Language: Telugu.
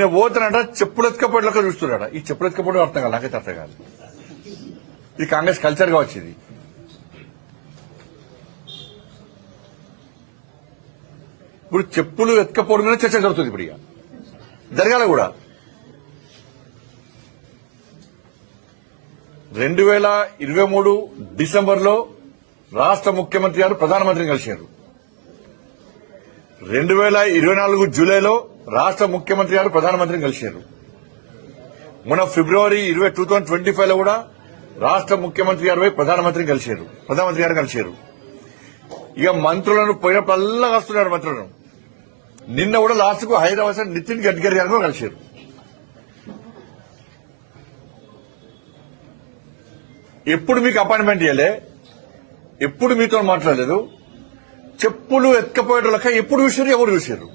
ఈయన పోతానంట చెప్పులు ఎత్తుకపోయేలాగా చూస్తున్నాడ. ఈ చెప్పులు ఎత్తుకపోవడం అర్థం కాదు, నాకైతే అర్థం కాదు. ఇది కాంగ్రెస్ కల్చర్ గా వచ్చింది. ఇప్పుడు చెప్పులు ఎత్తుకపోవడం మీద చర్చ జరుగుతుంది. ఇప్పుడు ఇక జరగాల కూడా 2023 డిసెంబర్లో రాష్ట్ర ముఖ్యమంత్రి గారు ప్రధానమంత్రిని కలిశారు. 2024 జూలైలో రాష్ట్ర ముఖ్యమంత్రి గారు ప్రధానమంత్రిని కలిశారు. మొన్న ఫిబ్రవరి 2025లో కూడా రాష్ట్ర ముఖ్యమంత్రి గారు ప్రధానమంత్రి గారు కలిశారు. ఇక మంత్రులను పోయినప్పుడల్లా కలుస్తున్నారు మంత్రులను. నిన్న కూడా లాస్ట్ కు హైదరాబాద్ నితిన్ గడ్కరీ గారు కూడా కలిశారు. ఎప్పుడు మీకు అపాయింట్మెంట్ ఇవ్వలే, ఎప్పుడు మీతో మాట్లాడలేదు. చెప్పులు ఎత్తుకపోయేటోళ్ళక ఎప్పుడు చూసారు, ఎవరు చూసారు?